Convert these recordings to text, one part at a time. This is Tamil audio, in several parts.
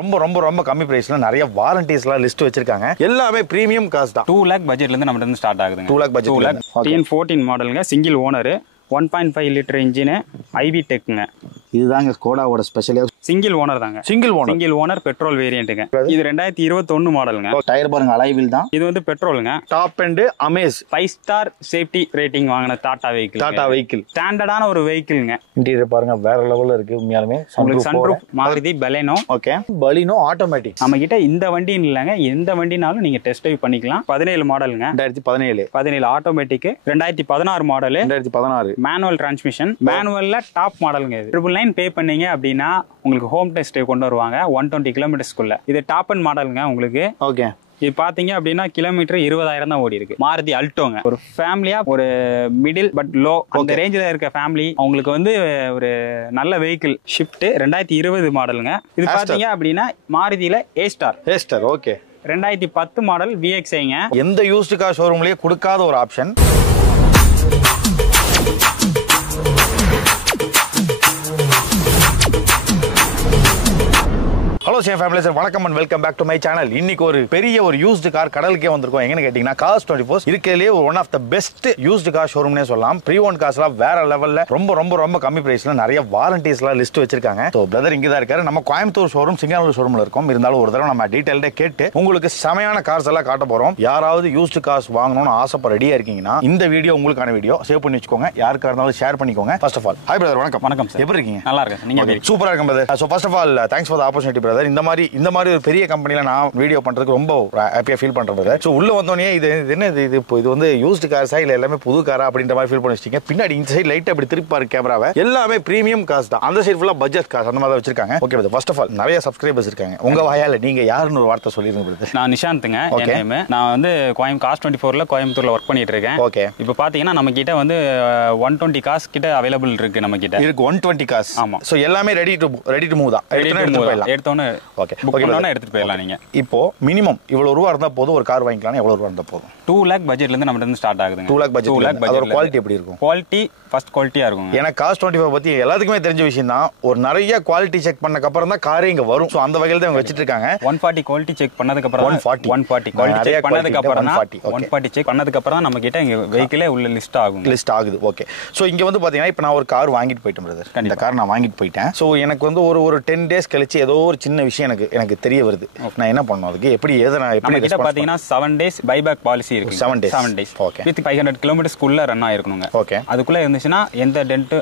ரொம்ப ரொம்ப ரொம்ப கம்மி பிரைஸ்ல நிறைய வாரண்டிஸ்லாம் லிஸ்ட் வச்சிருக்காங்க. எல்லாமே பிரீமியம் காஸ்ட் தான். 2 lakh பட்ஜெட்ல இருந்து நம்ம வந்து ஸ்டார்ட் ஆகுதுங்க. 2 lakh பட்ஜெட். 2 lakh TN14 மாடலுங்க, சிங்கிள் ஓனர், 1.5 லிட்டர் இன்ஜின், ஐவி டெக்குங்க. இதுதாங்க ஸ்கோடாவோட ஸ்பெஷலே. சிங்கிள் ஓனர் தாங்க. சிங்கிள் ஓனர் பெட்ரோல் வேரியண்ட்டுங்க. இது 2021 மாடலுங்க. டயர் பாருங்க, அலாய் வீல் தான். இது வந்து பெட்ரோலுங்க. Top end Amaze 5 star safety rating வாங்கின டாடா வெஹிக்கிள். ஸ்டாண்டர்டான ஒரு வெஹிக்கிள்ங்க. இன்டீரியர் பாருங்க வேற லெவல்ல இருக்கு உண்மையாலுமே. உங்களுக்கு sunroof Maruti Baleno. Okay, Baleno automatic. நம்ம கிட்ட இந்த வண்டி இல்லங்க, எந்த வண்டினாலும் நீங்க டெஸ்ட் ட்ரைவ் பண்ணிக்கலாம். 17 மாடலுங்க. 2017 ஆட்டோமேட்டிக். 2016 மாடல். 2016 manual transmission. மேனுவல்ல டாப் மாடலுங்க. இது 999 பே பண்ணீங்க அப்படின்னா உங்களுக்கு ஹோம் டெஸ்ட் ட்ரைவ் கொண்டு வருவாங்க 120 கிலோமீட்டர்ஸ்க்குள்ள. இது டாப் அண்ட் மாடலுங்க உங்களுக்கு. ஓகே, இது பாத்தீங்க அப்படின்னா கிலோமீட்டர் 20,000 தான் ஓடி இருக்கு. மாருதி அல்டோங்க. ஒரு ஃபேமிலியா, ஒரு மிடில் பட் லோ அந்த ரேஞ்சில் இருக்க ஃபேமிலி அவங்களுக்கு வந்து ஒரு நல்ல வெஹிக்கிள். ஷிஃப்ட் 2020 மாடலுங்க. இது பாத்தீங்க அப்படின்னா மாருதியில ஏ ஸ்டார். ஓகே, 2010 மாடல் VXIங்க. எந்த யூஸ்டு கார் ஷோரூம்லயே கொடுக்காத ஒரு option. Hello same family sir, வணக்கம் and welcome back to my channel. இன்னைக்கு ஒரு பெரிய ஒரு யூஸ்டு கார் கடலுக்கே வந்திருக்கோம். எங்கன்னு கேட்டீங்கன்னா Cars24 இருக்கிறதுலே one of the best used car ஷோரூம்னே சொல்லலாம். ப்ரீ ஓன் கார்ஸ்லாம் வேற லெவல்ல ரொம்ப ரொம்ப ரொம்ப கம்மி பிரைஸ்ல நிறைய வாரண்டிஸ்லாம் லிஸ்ட் வச்சிருக்காங்க. ஸோ பிரதர் இங்கே தான் இருக்காரு. நம்ம கோயம்புத்தூர் ஷோரூம், சிங்கானூர் ஷோரூம்ல இருக்கோம். இருந்தாலும் ஒரு தடவை நம்ம டீடைல்டா கேட்டு உங்களுக்கு செமையான கார்ஸ் எல்லாம் காட்ட போறோம். யாராவது யூஸ்டு கார்ஸ் வாங்கணும்னு ஆசைப்பட ரெடியா இருக்கீங்கன்னா இந்த வீடியோ உங்களுக்கான வீடியோ. சேவ் பண்ணி வச்சுக்கோங்க, யாருக்கா இருந்தாலும் ஷேர் பண்ணிக்கோங்க. First of all hi brother. வணக்கம் சார், எப்படி இருக்கீங்க? நல்லா இருக்கேன். நீங்க சூப்பரா இருக்கும் brother. So first of all thanks for the opportunity brother. இந்த மாதிரி ஒரு பெரிய கம்பெனில நான் வீடியோ பண்றதுக்கு ரொம்ப ஹாப்பியா ஃபீல் பண்றது. சோ உள்ள வந்தோனே இது என்ன இது வந்து யூஸ்டு கார்ஸா இல்ல எல்லாமே புது காரா அப்படின்ற மாதிரி ஃபீல் பண்ணி வச்சிட்டீங்க. பின்னாடி இந்த சைடு லைட் அப்படி திருப்பி பாரு கேமராவை. எல்லாமே பிரீமியம் கார்ஸ் தான். அந்த சைடு ஃபுல்லா பட்ஜெட் கார்ஸ் அந்த மாதிரி வச்சிருக்காங்க. Okay brother, first of all நிறைய சப்ஸ்கிரைபர்ஸ் இருக்காங்க. உங்க வாயால நீங்க யாருன்னு ஒரு வார்த்தை சொல்லிருங்க பிரதர். நான் நிஷாந்த்ங்க. நான் வந்து Cars24ல கோயம்புத்தூர்ல ஒர்க் பண்ணிட்டு இருக்கேன். ஓகே, இப்போ பாத்தீங்கன்னா நம்ம கிட்ட வந்து 120 கார்ஸ் கிட்ட அவைலபிள் இருக்கு. நம்ம கிட்ட இருக்கு 120 கார்ஸ். ஆமா, சோ எல்லாமே ரெடி டு மூவ் தான். எடுத்தோனே ஓகே எடுத்துட்டு போயிடலாம். நீங்க இப்போ மினிமம் இவ்வளவு ரூபா இருந்தா போதும் ஒரு கார் வாங்கிக்கலாம். எவ்வளவு ரூபா இருந்தா போதும்? 2 lakh பட்ஜெட்ல இருந்து நம்ம வந்து ஸ்டார்ட் ஆகுதுங்க. 2 lakh பட்ஜெட். அதோட குவாலிட்டி எப்படி இருக்கும்? குவாலிட்டி ஃபர்ஸ்ட் குவாலிட்டியா இருக்கும். ஏன்னா Cars24 பத்தி எல்லாத்துக்குமே தெரிஞ்ச விஷயம் தான். ஒரு நிறைய குவாலிட்டி செக் பண்ணதுக்கு அப்புறம் தான் காரே இங்க வரும். சோ அந்த வகையில தான் அவங்க வச்சிட்டு இருக்காங்க. 140 குவாலிட்டி செக் பண்ணதுக்கு அப்புறம் 140 குவாலிட்டி செக் பண்ணதுக்கு அப்புறம் 140 செக் பண்ணதுக்கு அப்புறம் தான் நம்ம கிட்ட இங்க வெஹிக்கிளே உள்ள லிஸ்ட் ஆகுது. ஓகே, சோ இங்க வந்து பாத்தீங்கன்னா இப்போ நான் ஒரு கார் வாங்கிட்டு போயிட்டேன் பிரதர். இந்த கார் நான் வாங்கிட்டு போயிட்டேன். சோ எனக்கு வந்து ஒரு 10 days கழிச்சு ஏதோ ஒரு சின்ன விஷயம் எனக்கு தெரிய வருது. நான் என்ன பண்ணணும், அதுக்கு எப்படி எப்படி கிட்ட பாத்தீங்கன்னா 7 days பைபேக் பாலிசி இருக்கு. 7 days ஓகே, வித் 500 கிலோமீட்டர்ஸ் குள்ள ரன் ஆயிருக்கணுங்க. ஓகே, அதுக்குள்ள இருந்துச்சுன்னா எந்த டென்ட்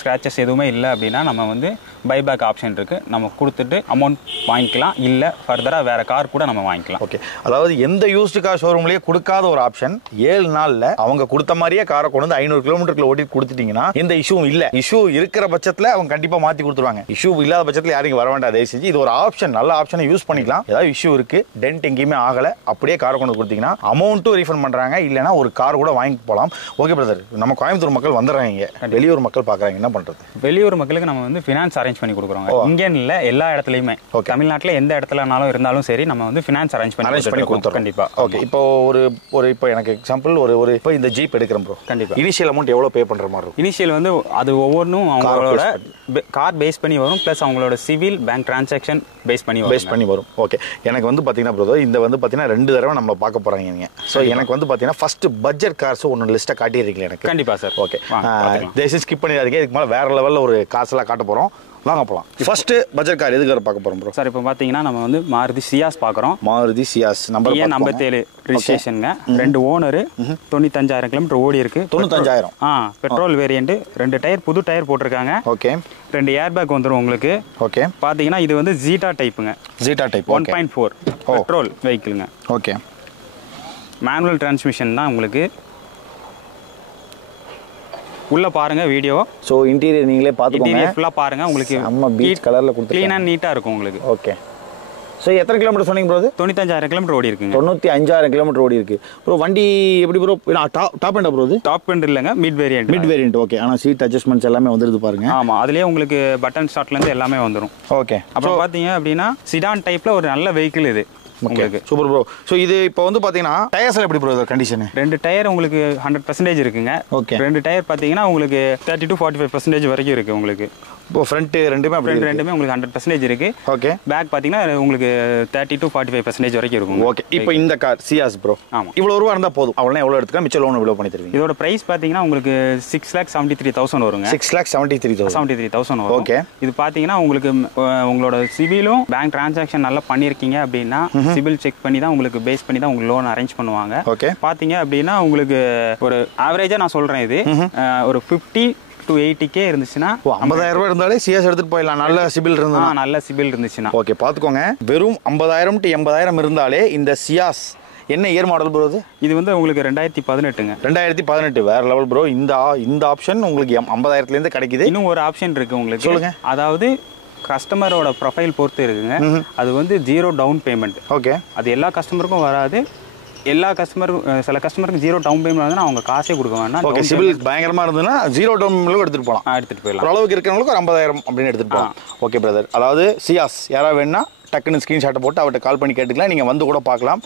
ஸ்கிராச்சஸ் எதுவுமே இல்ல அப்படின்னா நம்ம வந்து பைபேக் ஆப்ஷன் இருக்கு. நம்ம கொடுத்துட்டு அமௌண்ட் வாங்கிக்கலாம், இல்ல ஃபர்தரா வேற கார் கூட நம்ம வாங்கிக்கலாம். ஓகே, அதாவது எந்த யூஸ்டு கார் ஷோரூம்லயே கொடுக்காத ஒரு ஆப்ஷன். 7 நாள்ல அவங்க கொடுத்த மாதிரியே காரை கொண்டு வந்து 500 கிலோமீட்டருக்குள்ள ஓட்டி கொடுத்துட்டீங்கன்னா எந்த இஷ்யூவும் இல்ல. இஷ்யூ இருக்கிற பட்சத்துல அவங்க கண்டிப்பா மாத்தி கொடுத்துருவாங்க. இஷ்யூ இல்லாத பட்சத்துல யாரும் வர வேண்டாம். தயவு செஞ்சு இது ஒரு ஆப்ஷன், நல்ல ஆப்ஷனை யூஸ் பண்ணிக்கலாம். ஏதாவது இஷ்யூ இருக்கு, டென்ட் எங்கேயுமே ஆகல, அப்படியே காரை கொண்டு கொடுத்தீங்கன்னா அமௌண்ட்டும் ரீஃபண்ட் பண்றாங்க. இல்லைன்னா ஒரு கார் கூட வாங்கி போகலாம். ஓகே பிரதர், நம்ம கோயம்புத்தூர் மக்கள் வந்துடுறாங்க, வெளியூர் மக்கள் பாக்குறாங்க, என்ன பண்றது? வெளியூர் மக்களுக்கு நம்ம வந்து ஃபினான்ஸ் அரேஞ்ச் பண்ணி கொடுக்குறோம். இங்க இல்ல, எல்லா இடத்துலயுமே. தமிழ்நாட்டுல எந்த இடத்துலனாலும் இருந்தாலும் சரி, நம்ம வந்து ஃபினான்ஸ் அரேஞ்ச் பண்ணி கொடுத்துறோம். கண்டிப்பா. ஓகே, இப்போ இப்போ எனக்கு எக்ஸாம்பிள் ஒரு இப்போ இந்த ஜீப் எடுக்கிறோம் ப்ரோ. கண்டிப்பா இனிஷியல் அமௌண்ட் எவ்வளவு பே பண்ற மாதிரி இருக்கும்? இனிஷியல் வந்து அது ஒவ்வொன்றும் அவங்களோட கார் பேஸ் பண்ணி வரும், பிளஸ் அவங்களோட சிவில் பேங்க் டிரான்சாக்ஷன் பேஸ் பண்ணி வரும். ஓகே, எனக்கு வந்து பாத்தீங்கன்னா ப்ரோ இந்த வந்து பாத்தீங்கன்னா 2 தடவை நம்ம பார்க்க போறாங்க நீங்க. சோ எனக்கு வந்து பாத்தீங்கன்னா ஃபர்ஸ்ட் பட்ஜெட் கார்ஸ் ஒன்னு லிஸ்ட்டா காட்டிடுறீங்களா எனக்கு? கண்டிப்பா சார். ஓகே, தயவுசெய்து ஸ்கிப் பண்ணிடாதீங்க. இதுக்கு மேல வேற லெவல்ல ஒரு கார்ஸ் எல்லாம் காட்ட போறோம். வாங்க போலாம். ஃபர்ஸ்ட் பட்ஜெட் கார் எதுக்கு பார்க்க போறோம் ப்ரோ? சார் இப்போ பாத்தீங்கன்னா நம்ம வந்து மாருதி சியாஸ் பார்க்கறோம். மாருதி சியாஸ் நம்பர் 57 ரெஜிஸ்ட்ரேஷன்ங்க. 2 ஓனர், 95,000 கிலோமீட்டர் ஓடி இருக்கு. 95,000 பெட்ரோல் வேரியன்ட். 2 டயர் புது டயர் போட்டிருக்காங்க. ஓகே, 2 ஏர் பேக் வந்துரும் உங்களுக்கு. ஓகே, பாத்தீங்கன்னா இது வந்து ஜீட்டா டைப்புங்க. ஜீட்டா டைப் 1.4 பெட்ரோல் வெஹிக்கிள்ங்க. ஓகே, மேனுவல் டிரான்ஸ்மிஷன் தான் உங்களுக்கு. உள்ள பாருங்க வீடியோ. சோ இன்டீரியர் நீங்களே பாத்துக்கோங்க. இன்டீரியர் ஃபுல்லா பாருங்க. உங்களுக்கு நம்ம பீச் கலர்ல கொடுத்து க்ளீன் அண்ட் நீட்டா இருக்கும் உங்களுக்கு. ஓகே, சோ எத்தனை கிலோமீட்டர் சொன்னீங்க ப்ரோ? 95,000 கிலோமீட்டர் ஓடி இருக்குங்க. 95,000 கிலோமீட்டர் ஓடி இருக்கு ப்ரோ. வண்டி எப்படி ப்ரோ? Top end bro? இது டாப் எண்ட் இல்லங்க, மிட் வேரியன்ட். ஓகே, ஆனா சீட் அட்ஜஸ்ட்மென்ட்ஸ் எல்லாமே வந்துருது பாருங்க. ஆமா, அதுலயே உங்களுக்கு பட்டன் ஸ்டார்ட்ல இருந்து எல்லாமே வந்துரும். ஓகே, அப்புறம் பாத்தீங்க அப்படின்னா சிடான் டைப்ல ஒரு நல்ல வெஹிக்கிள் இது உங்களுக்கு. Super bro. சோ இது இப்போ வந்து பாத்தீங்கன்னா டயர்ஸ் எப்படி ப்ரோ கண்டிஷன்? 2 டயர் உங்களுக்கு 100% இருக்குங்க. ஓகே, 2 டயர் பாத்தீங்கன்னா உங்களுக்கு 30 to 45% வரைக்கும் இருக்கு உங்களுக்கு. இப்போ ஃப்ரண்ட் ரெண்டுமே உங்களுக்கு 100% இருக்கு. ஓகே. பேக் பாத்தீங்கன்னா உங்களுக்கு 30 to 45% வரைக்கும் இருக்கும். ஓகே. இப்போ இந்த கார் சியாஸ் ப்ரோ, ஆமா, இவ்வளவு ரூபா இருந்தா போதும், அவ்வளவு எவ்வளவு எடுத்துக்கலாம், மிச்ச லோன் எவ்வளவு பண்ணி தருவீங்க? இதோட பிரைஸ் பாத்தீங்கன்னா உங்களுக்கு 6,73,000 வருங்க. 6,73,000 வரும். ஓகே. இது பாத்தீங்கன்னா உங்களுக்கு உங்களோட சிபிலும் பேங்க் டிரான்சாக்ஷன் நல்லா பண்ணிருக்கீங்க அப்படின்னா சிபில் செக் பண்ணி தான் உங்களுக்கு பேஸ் பண்ணி தான் உங்களுக்கு லோன் அரேஞ்ச் பண்ணுவாங்க. ஓகே. பாத்தீங்க அப்படின்னா உங்களுக்கு ஒரு ஆவரேஜா நான் சொல்றேன், இது ஒரு 50 to 80K இருந்துச்சுன்னா 50,000 ரூபாய் இருந்தாலே சிஎஸ் எடுத்துட்டு போயிடலாம். நல்ல சிபில் இருந்தா, நல்ல சிபில் இருந்துச்சுன்னா. ஓகே, பாத்துக்கோங்க. வெறும் 50,000 to 80,000 இருந்தாலே இந்த சியாஸ் என்ன இயர் மாடல் ப்ரோ? இது வந்து உங்களுக்கு 2018ங்க. 2018 வேற லெவல் ப்ரோ. இந்த ஆப்ஷன் உங்களுக்கு 50,000 இருந்து கிடைக்குது. இன்னும் ஒரு ஆப்ஷன் இருக்கு உங்களுக்கு, சொல்லுங்க. அதாவது கஸ்டமரோட ப்ரொஃபைல் பொறுத்து இருக்குங்க. அது வந்து 0 டவுன் பேமெண்ட். ஓகே. அது எல்லா கஸ்டமருக்கும் வராது. எல்லா கஸ்டமருக்கும், சில கஸ்டமருக்கு 0 டவுன் பேமெண்ட் வந்து அவங்க காசே கொடுக்க வேண்டாம். ஓகே. சிபில் பயங்கரமா இருந்ததுன்னா 0 டவுன் பேமெண்ட் எடுத்துட்டு போலாம். எடுத்துட்டு போயிடலாம். ஒரு அளவுக்கு இருக்கிறவங்களுக்கு ஒரு 50,000 அப்படின்னு எடுத்துட்டு போகலாம். Okay brother. அதாவது சியாஸ் யாராவது வேணா டக்குன்னு ஸ்கிரீன்ஷாட்டை போட்டு அவர்கிட்ட கால் பண்ணி கேட்டுக்கலாம், நீங்க வந்து கூட பார்க்கலாம்.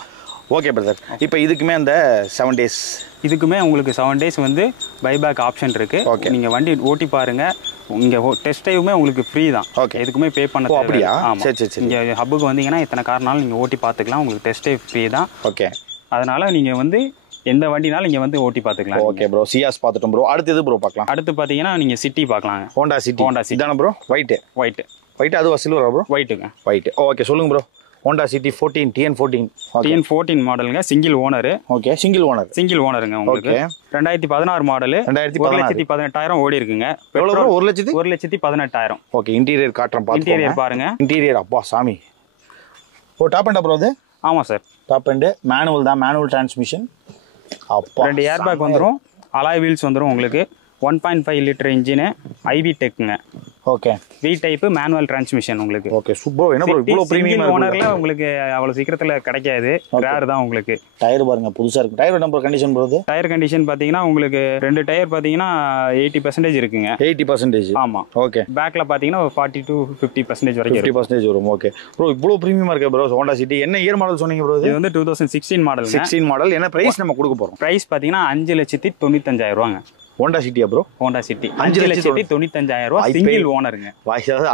Okay brother. இப்போ இதுக்குமே அந்த 7 days, இதுக்குமே உங்களுக்கு 7 days வந்து பைபேக் ஆப்ஷன் இருக்கு. நீங்க வண்டி ஓட்டி பாருங்க. இங்க டெஸ்ட் ட்ரைவுமே உங்களுக்கு ஃப்ரீ தான். ஓகே. எதுக்குமே பே பண்ண அப்படியா? சரி சரி சரி. இங்க ஹப்புக்கு வந்தீங்கன்னா இத்தனை காரணாலும் நீங்க ஓட்டி பார்த்துக்கலாம். உங்களுக்கு டெஸ்ட் ட்ரைவ் ஃப்ரீ தான். ஓகே. அதனால நீங்க வந்து எந்த வண்டினாலும் இங்க வந்து ஓட்டி பார்த்துக்கலாம். Okay bro. சியாஸ் பார்த்துட்டோம் ப்ரோ. அடுத்து எது ப்ரோ பார்க்கலாம்? அடுத்து பாத்தீங்கன்னா நீங்க சிட்டி பார்க்கலாம். ஹோண்டா சிட்டி தானே ப்ரோ? ஒயிட் அது சில்வரா ப்ரோ? ஒயிட்டுங்க. ஒயிட். ஓகே, சொல்லுங்க ப்ரோ. ஹோண்டா சிட்டி 14 TN14 மாடலுங்க. Single owner. ஓகே. சிங்கிள் ஓனருங்க. உங்களுக்கு 2016 மாடல். 1,18,000 ஓடி இருக்குங்க. எவ்வளவு ப்ரோ? 1,18,000. ஓகே. இன்டீரியர் காட்றேன் பாருங்க. இன்டீரியர் பாருங்க. இன்டீரியர் அப்பா சாமி. ஓ, டாப் அண்ட் ப்ரோ அது? ஆமா சார், டாப் அண்ட் மேனுவல் தான். Manual transmission. அப்பா. 2 ஏர் பேக் வந்துரும். அலாய் வீல்ஸ் வந்துரும் உங்களுக்கு. 1.5 லிட்டர் இன்ஜின், ஐவி டெக்குங்க. Okay. V type manual transmission உங்களுக்கு. Okay super. என்ன ப்ரோ இவ்வளவு பிரீமியம் ஓனர்ல உங்களுக்கு அவ்வளவு சீக்கிரத்துல கிடைக்காது. ரேர் தான் உங்களுக்கு. டயர் பாருங்க புதுசா இருக்கு. Tyre number condition bro? Tyre condition பாத்தீங்கன்னா உங்களுக்கு 2 டயர் பாத்தீங்கன்னா 80% இருக்குங்க. 80%? ஆமா. ஓகே. பேக்ல பாத்தீங்கன்னா 40 to 50% வரைக்கும் 50% வரும். Okay bro. இவ்வளவு பிரீமியமா இருக்கு ப்ரோ ஹோண்டா சிட்டி. என்ன இயர் மாடல் சொன்னீங்க ப்ரோ? இது வந்து 2016 மாடல். 16 மாடல். என்ன பிரைஸ் நம்ம கொடுக்க போறோம்? பிரைஸ் பாத்தீங்கன்னா 5,95,000 ரூபாங்க. ஹோண்டா சிட்டியா ப்ரோ? ஹோண்டா சிட்டி 5,95,000 ரூபாய். சிங்கிள் ஓனருங்க.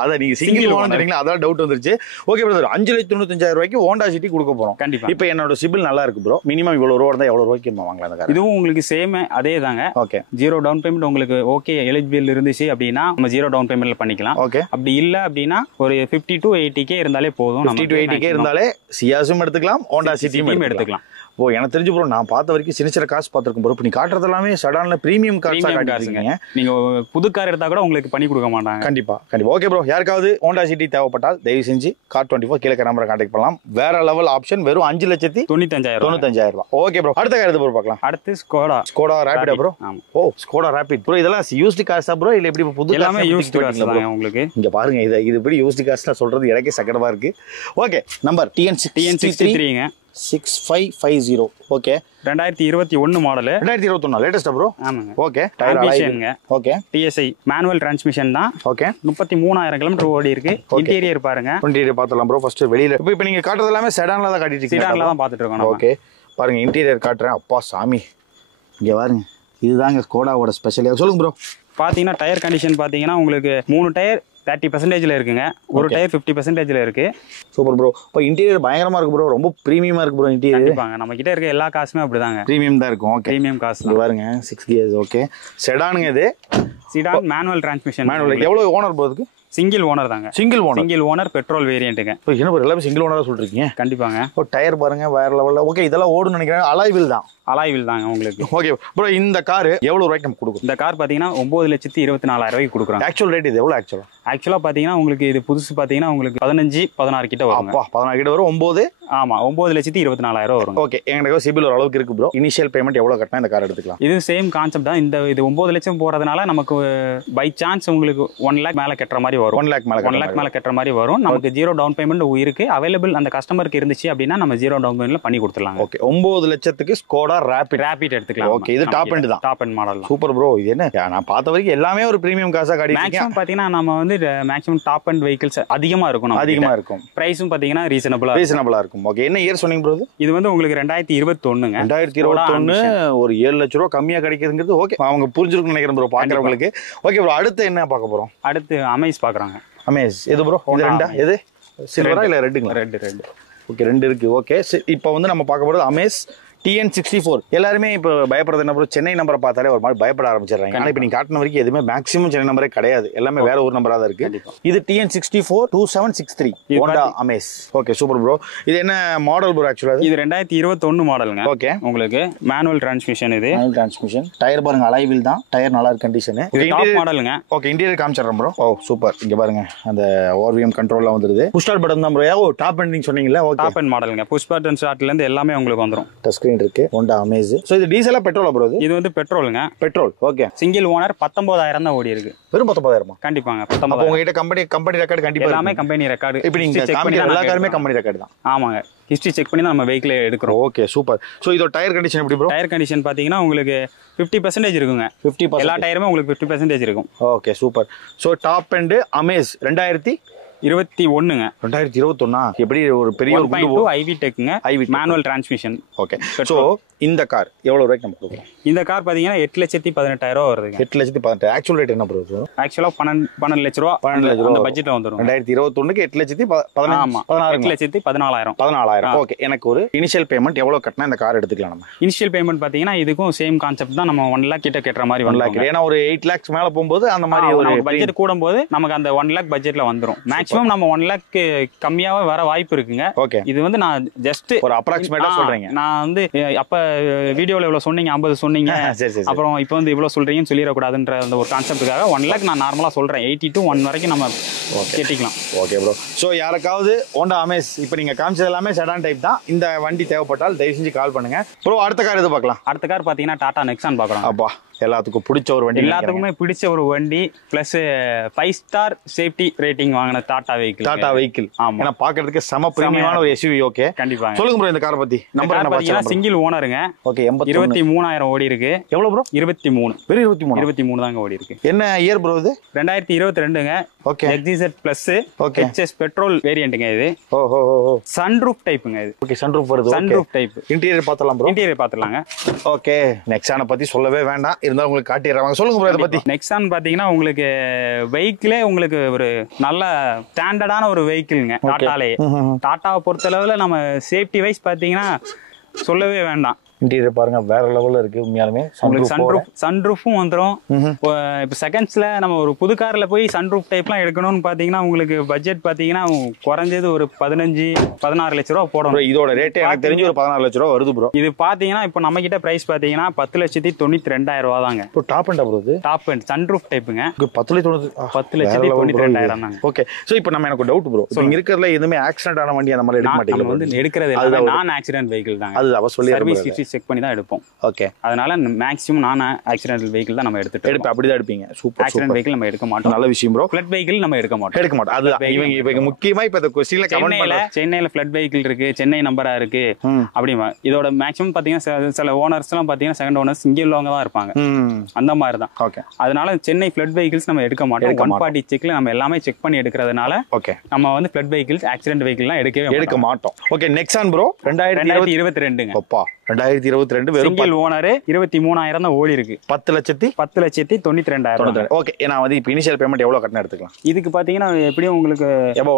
அத நீங்க சிங்கிள் ஓனர் சொன்னீங்களா, அதான் டவுட் வந்துருச்சு. Okay brother. 5,95,000 ரூபாய்க்கு ஹோண்டா சிட்டி கொடுக்க போறோம். கண்டிப்பா. இப்போ என்னோட சிபில் நல்லா இருக்கு ப்ரோ. மினிமம் இவ்வளவு ரூபா இருந்தா எவ்வளவு ரூபாய்க்கு நம்ம வாங்கலாம் அந்த கார்? இதுவும் உங்களுக்கு சேம் அதே தாங்க. ஓகே. 0 டவுன் பேமெண்ட் உங்களுக்கு ஓகே எலிஜிபிள் இருந்துச்சு அப்படின்னா நம்ம 0 டவுன் பேமெண்ட்ல பண்ணிக்கலாம். ஓகே. அப்படி இல்ல அப்படின்னா ஒரு 50 to 80K இருந்தாலே போதும். 50 to 80K இருந்தாலே சியாஸும் எடுத்துக்கலாம், ஹோண்டா சிட்டியும் எடுத்துக்கலாம். ஓ, எனக்கு தெரிஞ்சு ப்ரோ நான் பார்த்த வரைக்கும் சின்ன காசு பார்த்துருக்கேன் ப்ரோ. நீ காட்டுறது எல்லாமே சடான்ல பிரீமியம் கார்ஸா காட்டுறீங்க. நீங்க புது கார் எடுத்தா கூட உங்களுக்கு பண்ணி கொடுக்க மாட்டாங்க. கண்டிப்பா. Okay bro. யாருக்காவது ஹோண்டா சிட்டி தேவைப்பட்டால் தயவு செஞ்சு Car24 கீழே நம்பரை கான்டாக்ட் பண்ணலாம். வேற லெவல் ஆப்ஷன். வெறும் 5,95,000 ரூபாய். Okay bro. அடுத்த கார் எது ப்ரோ பார்க்கலாம்? அடுத்து ஸ்கோடா ராபிடா ப்ரோ? ஓ, ஸ்கோடா ராபிட் ப்ரோ. இதெல்லாம் யூஸ்டு கார்ஸா ப்ரோ இல்ல எப்படி புது? எல்லாமே யூஸ்டு கார்ஸ் தான் உங்களுக்கு. இங்க பாருங்க, இது எப்படி யூஸ்டு கார்ஸ்ல சொல்றது எனக்கே சங்கடமா இருக்கு. ஓகே. நம்பர் TN63ங்க. 6550. ஓகே. 2021 மாடல். 2021 லேட்டஸ்டா ப்ரோ? ஆமாங்க. Okay. Tyre. Okay. TSI manual transmission தான். ஓகே. 33,000 கிலோமீட்டர் ஓடி இருக்கு. இன்டீரியர் பாருங்க. இன்டீரியர் பார்த்தலாம் ப்ரோ. ஃபர்ஸ்ட் வெளியில இப்போ நீங்க காட்டுறது எல்லாமே செடான்ல தான் காட்டிட்டு இருக்கீங்க. செடான்ல தான் பார்த்துட்டு இருக்கோம். ஓகே. பாருங்க இன்டீரியர் காட்டுறேன். அப்பா சாமி, இங்க பாருங்க, இதுதாங்க ஸ்கோடாவோட ஸ்பெஷல். சொல்லுங்க ப்ரோ. பாத்தீங்கன்னா டயர் கண்டிஷன் பாத்தீங்கன்னா உங்களுக்கு 3 டயர் 30% இருக்குங்க. ஒரு டயர் 50% இருக்கு. Super bro. இப்போ இன்டீரியர் பயங்கரமா இருக்கு ப்ரோ. ரொம்ப பிரீமியமா இருக்கு ப்ரோ இன்டீரியர். கண்டிப்பாங்க. நம்ம கிட்ட இருக்க எல்லா காசுமே அப்படிதாங்க. பிரீமியம் தான் இருக்கும். ஓகே. பிரீமியம் காசு இது பாருங்க 6 கியர்ஸ். ஓகே. செடானுங்க இது. Sedan manual transmission. மேனுவல். எவ்வளவு ஓனர் ப்ரோ இதுக்கு? சிங்கிள் ஓனர் தாங்க. சிங்கிள் ஓனர் பெட்ரோல் வேரியண்ட்டுங்க. என்ன ப்ரோ எல்லாமே சிங்கிள் ஓனரா சொல்றீங்க? கண்டிப்பாங்க. இப்போ டயர் பாருங்க வேற லெவல்ல. ஓகே. இதெல்லாம் ஓடுன்னு நினைக்கிறேன். அலாய் வீல் தான். அலாய் வீல் தாங்க உங்களுக்கு. Okay bro. இந்த கார் எவ்வளவு ரூபாய்க்கு நம்ம கொடுக்கும்? இந்த கார் பாத்தீங்கன்னா 9,24,000 ரூபாய்க்கு கொடுக்குறாங்க. ஆக்சுவல் ரேட் இது எவ்வளவு? ஆக்சுவலா பாத்தீங்கன்னா உங்களுக்கு இது புதுசு பாத்தீங்கன்னா உங்களுக்கு 15-16 கிட்ட வரும். அப்பா 16 கிட்ட வரும். 9. ஆமா, 9,24,000 வரும். ஓகே. எங்களுக்கு சிபில் ஒரு அளவுக்கு இருக்கு ப்ரோ. இனிஷியல் பேமெண்ட் எவ்வளவு கட்டினா இந்த கார் எடுத்துக்கலாம்? இது சேம் கான்செப்ட் தான். இது 9 லட்சம் போறதுனால நமக்கு பை சான்ஸ் உங்களுக்கு 1 lakh மேல கட்டுற மாதிரி வரும். 1 lakh மேல கட்டுற மாதிரி வரும். நமக்கு 0 டவுன் பேமெண்ட் இருக்கு அவைலபிள். அந்த கஸ்டமருக்கு இருந்துச்சு அப்படின்னா நம்ம 0 டவுன் பேமெண்ட்ல பண்ணி கொடுத்துடலாம். ஓகே. 9 லட்சத்துக்கு ஸ்கோடா ராபிட் எடுத்துக்கலாம். ஓகே. இது டாப் எண்ட் தான். Top end model. Super bro. இது என்ன நான் பார்த்த வரைக்கும் எல்லாமே ஒரு பிரீமியம் காசா காட்டி மேக்ஸிமம் பாத்தீங்கன்னா நம்ம வந்து மேக்ஸிமம் டாப் அண்ட் வெஹிக்கிள்ஸ் அதிகமா இருக்கும். அதிகமா இருக்கும். பிரைஸும் பாத்தீங்கன்னா ரீசனபிளா இருக்கும். ஓகே, என்ன இயர் சொன்னீங்க ப்ரோ? இது வந்து உங்களுக்கு 2021ங்க. 2021 ஒரு 7 லட்சம் ரூபாய் கம்மியா கிடைக்குதுங்கிறது ஓகே, அவங்க புரிஞ்சிருக்கும்னு நினைக்கிறேன் ப்ரோ பாக்குறவங்களுக்கு. ஓகே ப்ரோ, அடுத்து என்ன பார்க்க போறோம்? அடுத்து அமேஸ் பாக்குறாங்க. அமேஸ் எது ப்ரோ? இது ரெண்டா? எது சில்வரா இல்ல ரெட்டுங்களா? ரெண்டு. ஓகே, ரெண்டு இருக்கு. ஓகே, இப்போ வந்து நம்ம பார்க்க போறது அமேஸ் TN64. எல்லாருமே இப்போ பயப்படுறது என்ன ப்ரோ? சென்னை நம்பரை பார்த்தாலே ஒரு மாதிரி பயப்பட ஆரம்பிச்சிடுறாங்க. ஆனால் இப்போ நீங்க காட்டின வரைக்கும் எதுவுமே மேக்ஸிமம் சென்னை நம்பரே கிடையாது, எல்லாமே வேற ஒரு நம்பரா தான் இருக்கு. இது TN64 2763 Honda Amaze. Okay, super bro. இது என்ன மாடல் ப்ரோ? ஆக்சுவலா இது 2021 மாடலுங்க. ஓகே, உங்களுக்கு மேனுவல் டிரான்ஸ்மிஷன். இது மேனுவல் டிரான்ஸ்மிஷன். டயர் பாருங்க, அலாய் வீல் தான், டயர் நல்லா இருக்கு கண்டிஷன். டாப் மாடலுங்க. ஓகே, இன்டீரியர் காமிச்சிடுறேன் ப்ரோ. ஓ சூப்பர். இங்க பாருங்க, அந்த ORVM கண்ட்ரோல்ல வந்துருது. புஷ் ஸ்டார்ட் பட்டன் தான் ப்ரோ. ஓ டாப் அண்ட் நீங்க சொன்னீங்கல. ஓகே, டாப் அண்ட் மாடலுங்க. புஷ் பட்டன் ஸ்டார்ட்ல இருந்து எல்லாமே உங்களுக்கு வந்துரும். டச் ஸ்கிரீன் இருக்கு. Honda Amaze. சோ இது டீசலா பெட்ரோலா ப்ரோ? இது வந்து பெட்ரோலுங்க. பெட்ரோல். ஓகே, சிங்கிள் ஓனர் 19,000 தான் ஓடி இருக்கு. வெறும் 19,000? கண்டிப்பாங்க. அப்ப உங்ககிட்ட கம்பெனி ரெக்கார்ட் கண்டிப்பா எல்லாமே கம்பெனி ரெக்கார்டு. இப்போ நீங்க காமிக்கிற எல்லா காருமே கம்பெனி ரெக்கார்ட் தான். ஆமாங்க, ஹிஸ்டரி செக் பண்ணி தான் நம்ம வெஹிக்கிள் எடுக்கிறோம். Okay, super. சோ இதோட டயர் கண்டிஷன் எப்படி ப்ரோ? டயர் கண்டிஷன் பாத்தீங்கன்னா உங்களுக்கு 50% இருக்குங்க. 50% எல்லா டயருமே உங்களுக்கு 50% இருக்கும். Okay, super. So top end Amaze 2021ங்க. 2021 எப்படி ஒரு பெரிய ஒரு 1.2 ஐவி டெக்ங்க. Manual transmission. ஓகே, சோ இந்த கார் எவ்வளவு ரூபாய்க்கு நம்ம கொடுக்குறோம்? இந்த கார் பாத்தீங்கன்னா 8,18,000 வருதுங்க. 8,18,000. ஆக்சுவல் ரேட் என்ன ப்ரோ? ஆக்சுவலா 12 லட்சம் ரூபா. 12 லட்சம் ரூபா அந்த பட்ஜெட்ல வந்துரும். 2021க்கு 8,14,000. 14,000. ஓகே, எனக்கு ஒரு இனிஷியல் பேமெண்ட் எவ்வளவு கட்டினா இந்த கார் எடுத்துக்கலாம் நம்ம? இனிஷியல் பேமெண்ட் பாத்தீங்கன்னா இதுக்கும் சேம் கான்செப்ட் தான். நம்ம 1 லாக் கிட்ட கட்டுற மாதிரி 1 லாக். ஏன்னா ஒரு 8 லாக்ஸ் மேல போகும்போது அந்த மாதிரி ஒரு பட்ஜெட் கூடும்போது நமக்கு அந்த 1 லாக் பட்ஜெட்ல வந்துரும். மேக்ஸிமம் நம்ம 1 லாக் கம்மியாவே வர வாய்ப்பு இருக்குங்க. ஓகே, இது வந்து நான் ஜஸ்ட் ஒரு அப்ராக்ஸிமேட்டா சொல்றேன். நான் வந்து அப்ப வீடியோல இவ்வளவு சொன்னீங்க, 50 சொன்னீங்க, அப்புறம் இப்போ வந்து இவ்வளவு சொல்றீங்கன்னு சொல்லிடக்கூடாதுன்ற அந்த ஒரு கான்செப்டுக்காக 1 லாக் நான் நார்மலா சொல்றேன். 80 to 1 வரைக்கும் நம்ம கேட்டிக்கலாம். Okay bro. சோ யாருக்காவது ஹோண்டா அமேஸ் இப்போ நீங்க காமிச்சது எல்லாமே செடான் டைப் தான், இந்த வண்டி தேவைப்பட்டால் தயவு செஞ்சு கால் பண்ணுங்க ப்ரோ. அடுத்த கார் எது பார்க்கலாம்? அடுத்த கார் பாத்தீங்கன்னா டாடா நெக்ஸான் பார்க்கலாம். அப்பா, எல்லாத்துக்கும் பிடிச்ச ஒரு வண்டி. எல்லாத்துக்குமே பிடிச்ச ஒரு வண்டி, பிளஸ் 5 ஸ்டார் சேஃப்டி ரேட்டிங் வாங்கின டாடா வெஹிக்கிள். ஆமா, ஏன்னா பாக்குறதுக்கு செம பிரீமியமான ஒரு SUV. ஓகே, கண்டிப்பா. சொல்லுங்க ப்ரோ இந்த காரை பத்தி. நம்பர் என்ன பாத்தீங்கன்னா சிங்கிள் ஓனருங்க. ஓகே, 23,000 ஓடி இருக்கு. எவ்வளவு ப்ரோ? 23. வெறும் 23 தாங்க ஓடி இருக்கு. என்ன இயர் ப்ரோ இது? 2022ங்க. Okay, XZ plus. Okay, HS petrol வேரியன்ட்ங்க இது. ஓஹோ, சன்ரூஃப் டைப்புங்க இது. ஓகே, சன்ரூஃப் வருது. Sunroof type. இன்டீரியர் பார்த்தலாம் ப்ரோ? இன்டீரியர் பார்த்தலாங்க. ஓகே, நெக்ஸானை பத்தி சொல்லவே வேண்டாம், இருந்தாலும் உங்களுக்கு காட்டிடுறாங்க. சொல்லுங்க ப்ரோ இத பத்தி. நெக்ஸான் பாத்தீங்கன்னா உங்களுக்கு வெஹிக்கிளே உங்களுக்கு ஒரு நல்ல ஸ்டாண்டர்டான ஒரு வெஹிக்கிள்ங்க. டாட்டாலே டாட்டாவை பொறுத்தளவுல நம்ம சேஃப்டி வைஸ் பாத்தீங்கன்னா சொல்லவே வேண்டாம். இன்டீரியர் பாருங்க, வேற லெவல்ல இருக்கு உண்மையாலுமே. சன்ரூஃபும் வந்துரும். இப்போ செகண்ட்ஸ்ல நம்ம ஒரு புது கார்ல போய் சன்ரூஃப் டைப்லாம் எடுக்கணும்னு பாத்தீங்கன்னா உங்களுக்கு பட்ஜெட் பாத்தீங்கன்னா குறைஞ்சது ஒரு 15-16 லட்சம் ரூபா போடணும். இதோட ரேட் எனக்கு தெரிஞ்சு ஒரு 16 லட்சம் ரூபா வருது ப்ரோ. இது பாத்தீங்கன்னா இப்போ நம்ம கிட்ட பிரைஸ் பாத்தீங்கன்னா 10,92,000 ரூபா தாங்க. இப்போ டாப் அண்ட் ப்ரோ, இது டாப் அண்ட் சன்ரூஃப் டைப்புங்க. 10,92,000 தாங்க. ஓகே, சோ இப்போ நம்ம எனக்கு டவுட் ப்ரோ, இங்க இருக்கிறதுல எதுமே ஆக்சிடென்ட் ஆன வண்டி அந்த மாதிரி எடுக்க மாட்டீங்க? வந்து எடுக்கிறது எல்லாமே நான் ஆக்சிடென்ட் வெஹிக்கிள் தாங்க. அது அவ சொல்லி சர்வீஸ் செக் பண்ணி தான் எடுப்போம். ஓகே, அதனால மேக்ஸிமம் நான் ஆக்சிடென்டல் வெஹிக்கிள் தான் நம்ம எடுத்துட்டு எடுப்போம். அப்படிதான் எடுப்பீங்க. சூப்பர். ஆக்சிடென்ட் வெஹிக்கிள் நம்ம எடுக்க மாட்டோம். நல்ல விஷயம் ப்ரோ. ஃப்ளட் வெஹிக்கிள் நம்ம எடுக்க மாட்டோம். அது இவங்க முக்கியமா இப்ப இந்த क्वेश्चनல கமெண்ட் பண்ணல. சென்னையில ஃப்ளட் வெஹிக்கிள் இருக்கு, சென்னை நம்பரா இருக்கு அப்படிமா. இதோட மேக்ஸிமம் பாத்தீங்கன்னா சில ஓனர்ஸ் எல்லாம் பாத்தீங்கன்னா செகண்ட் ஓனர்ஸ் இங்க உள்ளவங்க தான் இருப்பாங்க, அந்த மாதிரி தான். ஓகே, அதனால சென்னை ஃப்ளட் வெஹிக்கிள்ஸ் நம்ம எடுக்க மாட்டோம். 140 செக்ல நம்ம எல்லாமே செக் பண்ணி எடுக்கிறதுனால ஓகே நம்ம வந்து ஃப்ளட் வெஹிக்கிள்ஸ் ஆக்சிடென்ட் வெஹிக்கிள்லாம் எடுக்க மாட்டோம். ஓகே, நெக்ஸான் ப்ரோ 2022ங்க. அப்பா, 2022 வெறும் சிங்கிள் ஓனர் 23,000 தான் ஓடி இருக்கு. 10,92,000. ஓகே, நான் வந்து இப்போ இனிஷியல் பேமெண்ட் எவ்வளவு கட்டணும் எடுத்துக்கலாம்? இதுக்கு பாத்தீங்கன்னா எப்படியும் உங்களுக்கு above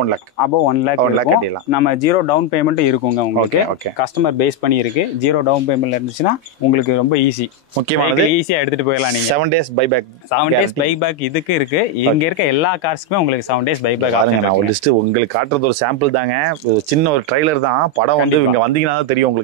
1 lakh கட்டிடலாம். நம்ம 0 டவுன் பேமெண்ட் இருக்குங்க உங்களுக்கு. கஸ்டமர் பேஸ் பண்ணி இருக்கு. 0 டவுன் பேமெண்ட்ல இருந்துச்சுன்னா உங்களுக்கு ரொம்ப ஈஸி. முக்கியமானது ஈஸியா எடுத்துட்டு போயிடலாம். நீங்க 7 days பைபேக். 7 days பைபேக் இதுக்கு இருக்கு. இங்க இருக்க எல்லா கார்ஸ்க்குமே உங்களுக்கு 7 days பைபேக் ஆகுங்க. நான் ஒரு லிஸ்ட் உங்களுக்கு காட்டுறது ஒரு சாம்பிள் தாங்க, சின்ன ஒரு ட்ரைலர் தான். படம் வந்து இங்க வந்தீங்கன்னா தெரியும் உங்களுக்கு.